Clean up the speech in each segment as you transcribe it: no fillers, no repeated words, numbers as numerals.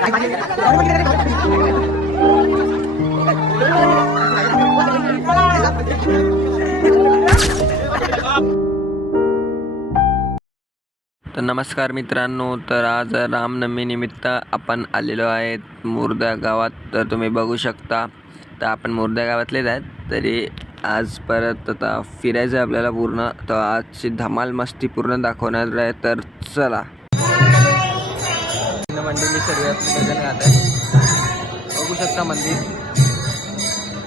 तर नमस्कार मित्रांनो, तर आज रामनवमी निमित्त आपण आलेलो आहेत मुर्दा गावात. तर तुम्ही बघू शकता, तर आपण मुर्दा गावातलेच आहेत. तरी आज परत आता फिरायचं आहे आपल्याला पूर्ण. तर आजची धमाल मस्ती पूर्ण दाखवणार आहे. तर चला. मंदिर सर्व आपले भजन गात आहे. बघू शकता मंदिर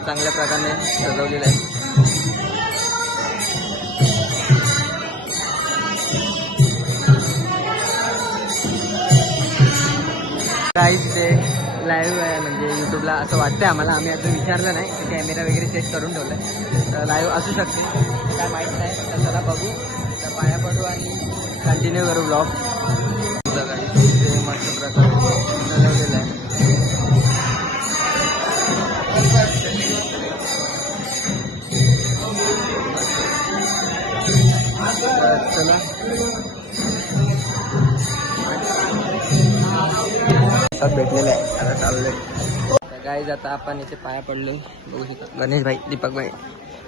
चांगल्या प्रकारे सजवलेलं आहे. काहीच ते लाईव्ह आहे, म्हणजे यूट्यूबला असं वाटतं आम्हाला. आम्ही अजून विचारलं नाही, कॅमेरा वगैरे सेट करून ठेवलं आहे. तर लाईव्ह असू शकते, काय माहीत नाही. तर चला बघू, तर पाया पडू आणि कंटिन्यू करू ब्लॉग. ते मस्त प्रकारे सजवलेलं आहे. चला भेटलेलं आहे. आता चाललंय गाईज. आता आपण इथे पाया पडलोय. बघू शकता गणेश भाई, दीपक भाई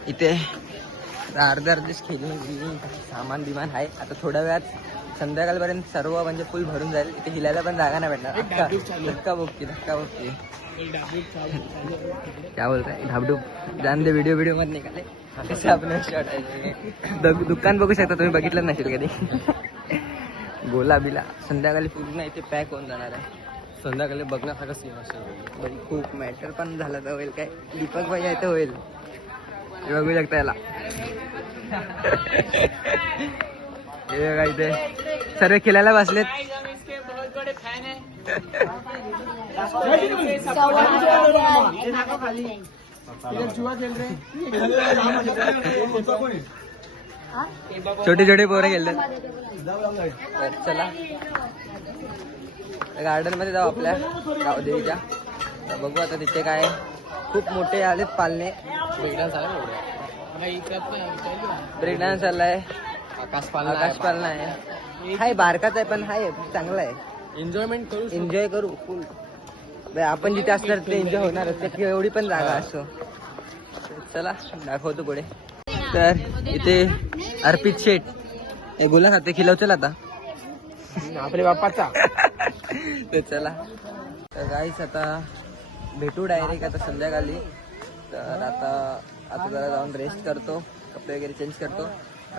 इथे अर्धेच खेळून सामान बिमान आहे. आता थोड्या वेळात संध्याकाळपर्यंत सर्व म्हणजे फुल भरून जाईल. इथे हिलायला पण जागा नाही भेटणार. धक्का बुक्की क्या बोलताय धाबडूब जान दे. व्हिडिओ मध्ये निघाले कसे आपण शॉट आहे. दुकान बघू शकता तुम्ही, बघितलं नसेल कधी. गोला बिला संध्याकाळी पूर्ण इथे पॅक होऊन जाणार आहे. संध्याकाळी बघण्यासारखं सीन असेल. खूप मॅटर पण झालं तर होईल. काय दीपक भाई आहे तर होईल. बघू शकता याला. हे बघा इथे सर्व खेळायला बसलेत. छोटे छोटे पोरं खेळतात. चला गार्डन मध्ये जाऊ आपल्या गावदेवीच्या. बघू आता तिथे काय खूप मोठे आलेत पालणे. ब्रेक डान्स चाललाय. आकाश पालना आहे. हाय बारकाच आहे पण हाय चांगला आहे. एन्जॉय करू फुल. आपण जिथे असणार ते एन्जॉय होणार. एवढी पण जागा असो. चला दाखवतो पुढे. तर इथे अर्पित शेठ हे बोला ना, ते खिलवचल आता आपल्या बाप्पाचा. तर चला. तर गाईस आता भेटू डायरेक्ट आता संध्याकाळी. तर आता जरा जाऊन रेस्ट करतो, कपडे वगैरे चेंज करतो.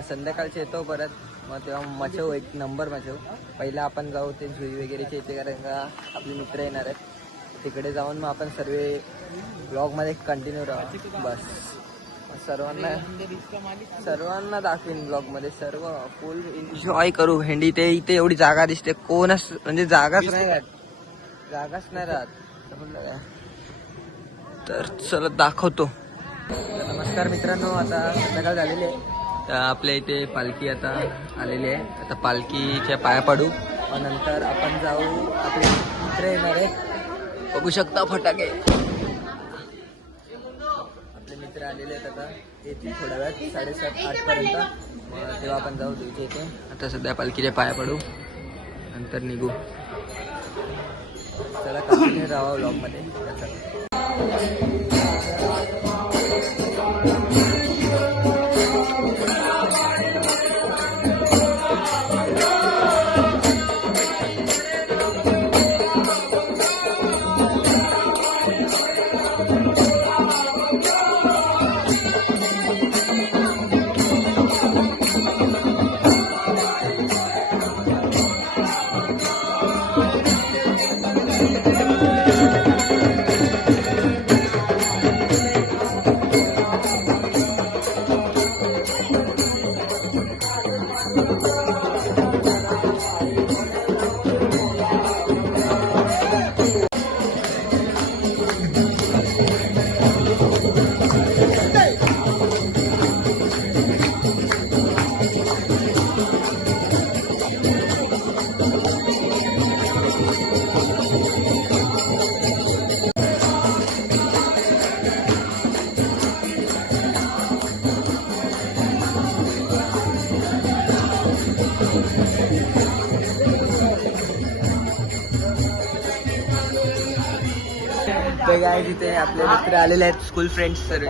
संध्याकाळचे येतो परत. मग तेव्हा मचव एक नंबर मचव. पहिला आपण जाऊ ते जुई वगैरेचे इथे, कारण का आपले मित्र येणार आहेत. तिकडे जाऊन मग आपण सर्व ब्लॉगमध्ये कंटिन्यू राहू. बस सर्वांना दाखवीन ब्लॉगमध्ये. सर्व फुल एन्जॉय करू. भेंडी ते इथे एवढी जागा दिसते, कोणच म्हणजे जागाच नाही राहत. तर चला दाखवतो. नमस्कार मित्रांनो, आता संध्याकाळ झालेली आहे. आपल्या इथे पालखी आता आलेली आहे. आता पालखीच्या पाया पडू. नंतर आपण जाऊ, आपले मित्र येणार आहेत. बघू शकता फटाके. आपले मित्र आलेले आहेत. आता येतील थोड्या वेळात 7:30-8 पर्यंत. तेव्हा आपण जाऊ तिथे इथे. आता सध्या पालखीच्या पाया पडू, नंतर निघू. चला कंटिन्यू राहा ब्लॉगमध्ये. ते काय तिथे आपले मित्र आलेले आहेत, स्कूल फ्रेंड्स सर्व.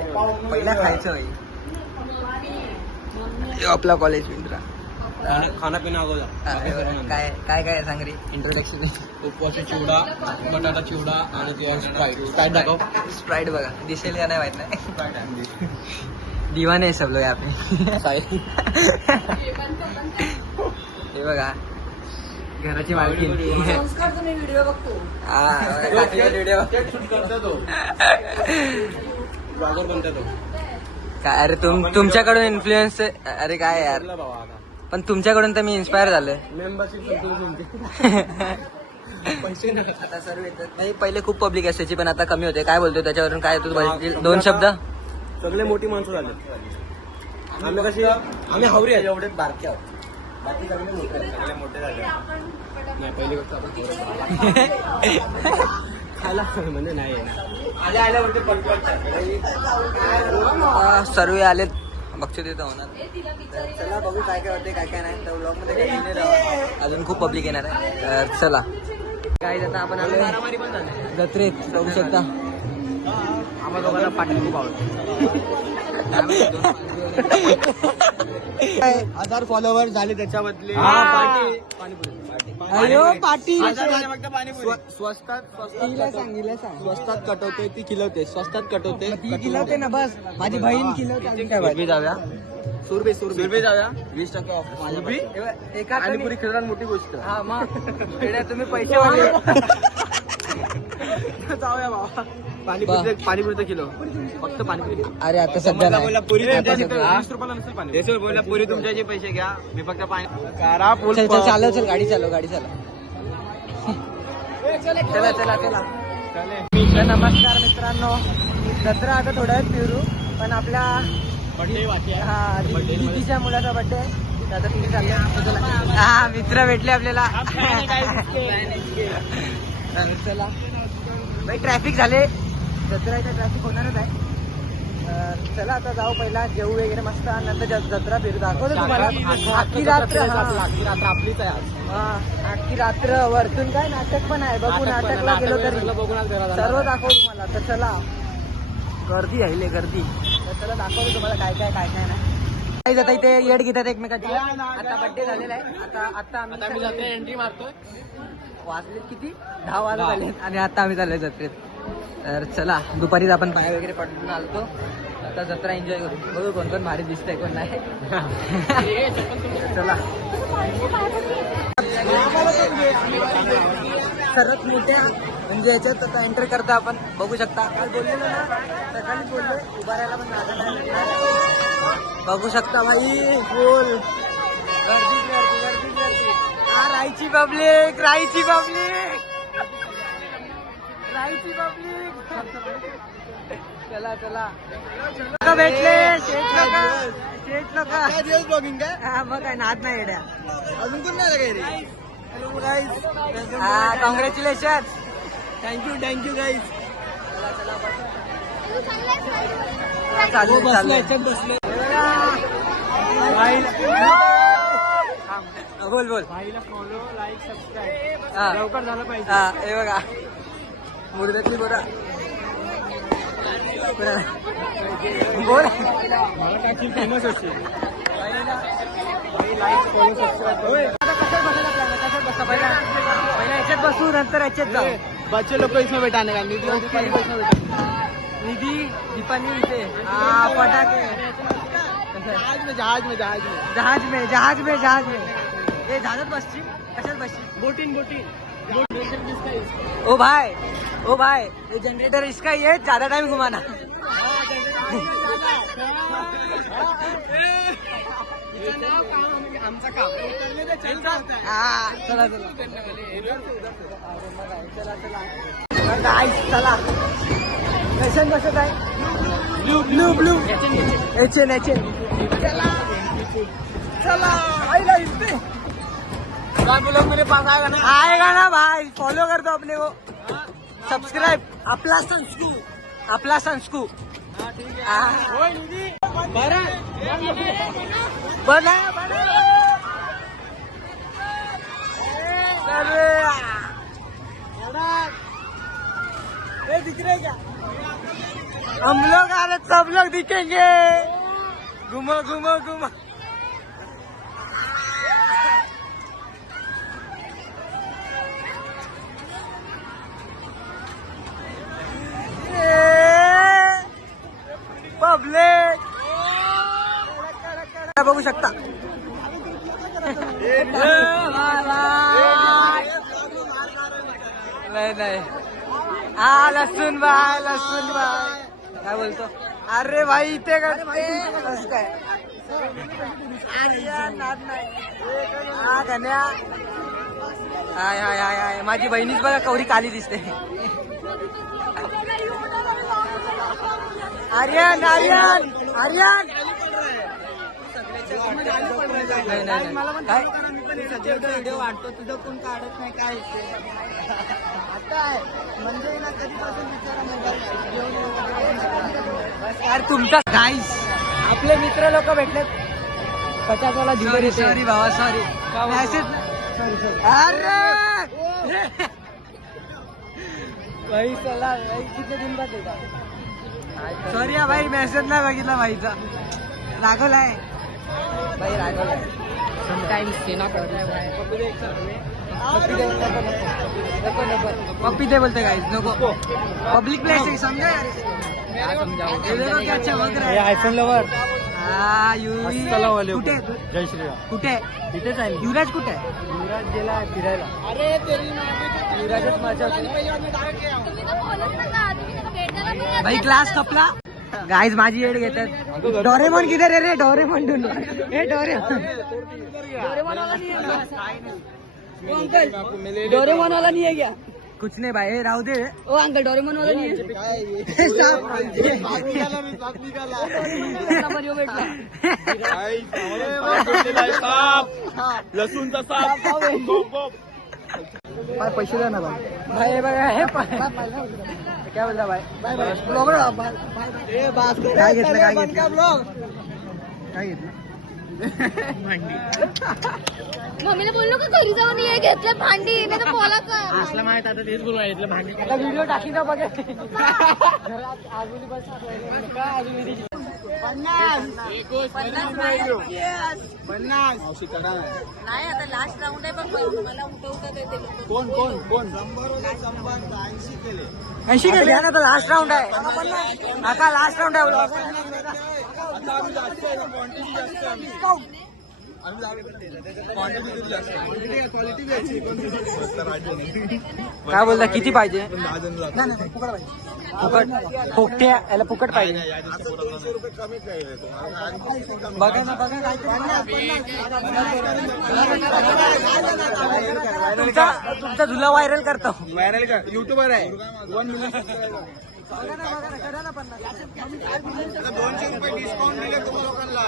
पहिला खायचं होईल आपला कॉलेज मित्र. खाना पिना अगोदर काय काय काय सांग रे इंट्रोडक्शन. उपवासी चिवडा, बटाटा चिवडा आणि किंवा स्प्राईट दाखव. स्प्राईट बघा दिसेल का नाही माहित नाही. दिवाने सब लोग आपण. हे बघा घराची मालकी. व्हिडिओ बघतो. व्हिडिओ ब्लॉगर बनतो तो. काय अरे तुमच्याकडून इन्फ्लुएन्स. अरे काय यार, पण तुमच्याकडून तर मी इन्स्पायर झालोय. मेंबरशिप पैसे आता सर्व येतात. नाही पहिले खूप पब्लिक असायची पण आता कमी होते. काय बोलतोय त्याच्यावरून? काय तू दोन शब्द. सगळे मोठी माणसं झाले. आम्ही कशी आम्ही हावरी आहे, एवढेच बारके आहोत. बाकी सगळे मोठे झाले. नाही पहिली गोष्ट आपण खायला म्हणजे नाही आल्या बोलते सर्व आलेत. बघतो तिथं होणार. चला बघू काय काय होते काय काय नाही. तर ब्लॉग मध्ये कंटिन्यू राहा. अजून खूप पब्लिक येणार आहे. तर चला काय आता आपण आलो जत्रेत. बघू शकता आम्हा दोघांना पाटील खूप आवडतो. 1000 फॉलोवर झाले त्याच्यामधले. अयो पाटील स्वस्तात कटवते ती खिलवते. स्वस्तात कटवते किलवते ना बस. माझी बहीण किलवते. जाऊया सुरबे जाऊया 20% ऑफ माझ्या एका आणि पुरी खेळणार मोठी गोष्ट. हा मग तुम्ही पैसे वाले. जाऊया बाबा. पाणीपुरीचं किलो फक्त पाणीपुरी. अरे आता सध्या नाही. पुरी 20 रुपयाला नसेल पाणी. बोलला पुरी तुमच्याचे पैसे घ्या, मी फक्त पाणी. चल चालव. चल गाडी चालव. चला चला चला. नमस्कार मित्रांनो. जत्रा आता थोड्या वेळ फिरू पण आपल्या दीदीच्या मुलाचा बर्थडे आता तिथे चालले. हा मित्र भेटले आपल्याला. चला भाई ट्रॅफिक झाले. जत्रा ट्रॅफिक होणारच आहे. चला आता जाऊ. पहिला जेऊ वगैरे मस्त आणि नंतर जत्रा फिरू. दाखवतो तुम्हाला अख्खी रात्र. आपलीच आहे आज. अख्खी रात्र. वरतून काय नाटक पण आहे. बघू नाटकला गेलो तरी सर्व दाखवू तुम्हाला. तर चला गर्दी आहे गर्दी. तर चला दाखवतो तुम्हाला काय काय नाही. आता इथे येड घेतात एकमेकाची. आता बर्थडे झालेला आहे. आता आम्ही एंट्री मारतोय. वाजले किती 10 वाजत आले आणि आता आम्ही चाललोय जत्रेत. तर चला दुपारीच आपण पाय वगैरे पडून आलतो. आता जत्रा एन्जॉय करू. बघू कोण कोण भारी दिसतंय कोण नाही. चला सर्वात मोठ्या म्हणजे याच्यात आता एंटर करता आपण. बघू शकता काल बोललेलो ना सकाळी बोललोय उभा राहायला पण जागा नाही. बघू शकता भाई फुल गर्दी. राहायची पब्लिक. चला भेटले शेठ लोक. ब्लॉगिंग काय मग काय नाद नाही येड्या. अजून कोण नाही रे. Hello guys. Congratulation. Thank you guys. चालू बोल भाईला फॉलो लाईक सबस्क्राईब लवकर झालं पाहिजे. हे बघा मुर्द्यातली बोरा बोल. मला टाकी फेमस होती. Like follow subscribe. पहिला याच्यात बसू नंतर याच्यात जाऊ. बच्चे लोक इसमें बैठाने का निधी दीपाली इथे. पटाके जहाज में हे जहाजात बसची. कशात बसची? बोटिंग ओ भाई ये जनरेटर इसका ही है. ज्यादा टाइम घुमाना. आमचं काम. चला चला कशन बसत आहे. ब्लू एचएन चला. मेरे पास आएगा ना भाई. फॉलो कर दो अपने को. सब्सक्राइब. आपला संस्कू बना हम लोग आ रहे, सब लोग दिखेंगे। घुमो घुमो घुमो। पब्लिक बघू शकता। नाही नाही, हा लसूण बाय, लसूण बाय काय बोलतो? अरे भाई इथे कसं काय? हा धन्या, हाय हाय हाय हाय, माझी बहिणीच बघा कवरी काली दिसते। आर्यन आर्यन आर्यन, नाही नाही काय व्हिडिओ वाटतो तुझं, कोण काढत नाही काय आता आहे म्हणजे ना कधीपासून यार तुमचा गाईस, आपले मित्र लोक भेटलेत 50 वाला जीवन। सॉरी बाबा सॉरी, मेसेज अरे भाई चला भाई, किती दिन बाद होता। सॉरी भाई, मेसेज नाही बघितला भाईचा, रागवलाय भाई, रागवलाय। समटाइम्स सेना पप्पी दे बोलते गाइस, नको पब्लिक प्लेस है, समझो यार। देखो क्या चमक रहा है, आयफोन लवर। कुठे जय श्रीराम, कुठे तिथेच आहे। युवराज कुठे आहे? युवराज गेला फिरायला। अरे युवराजच माझ्या भाई क्लास कपला गाइस, माझी एड घेतात। डोरेमोन किधर है रे? डोरेमोन ढूंढो, हे डोरेमोन, डोरेमोन वाला नहीं है अंकल, डोरेमोन वाला नहीं है क्या? कुछ नहीं भाई, राहू दे। ओ अंकल डोरेमोन वाला नहीं है, लसूणचा साप, पैसे द्या ना भाई। बघा हे काय बोलता भाई? काय घेतलं काय घेतलं काय घेतलं? मम्मीला बोललो का घरी जाऊन ये घेतलं भांडी, नाही तर बोला का असला माहित, आता तेच बोलवायचं भांडी। आता व्हिडिओ टाकी ना बघा। नाही आता लास्ट राऊंड आहे, पण मला उठवतात येते लोक। कोण कोण कोण? 80 केले ना, तर लास्ट राऊंड आहे आता, लास्ट राऊंड आहे। काय बोलता, किती पाहिजे? फुकट फुकटे याला फुकट पाहिजे। बघा ना बघा काय तुमचा झुला व्हायरल करतो, व्हायरल का? युट्यूबर आहे, 1 मिलियन 200 रुपये डिस्काउंट दिले तुम्हा लोकांना,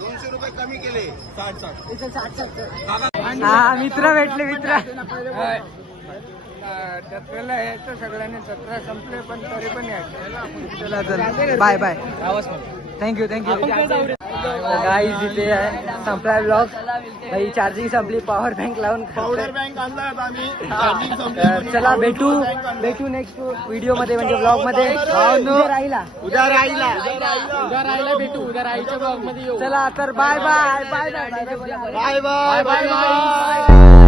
200 रुपये कमी केले, 60 हा मित्र भेटले, मित्र जत्रेला यायचं सगळ्यांनी, जत्रा संपले पण तरी पण यायचं। चला चल, bye bye, thank you thank you. Guys इथे आहे, संपला ब्लॉग भाई, चार्जिंग संपली, पॉवर बँक लावून पावडर बँक आणला आम्ही। चला भेटू नेक्स्ट व्हिडिओ मध्ये, म्हणजे ब्लॉग मध्ये। उद्या राहिला भेटू, उद्या राहायच्या ब्लॉग मध्ये येऊ। चला तर bye bye bye bye bye bye bye bye.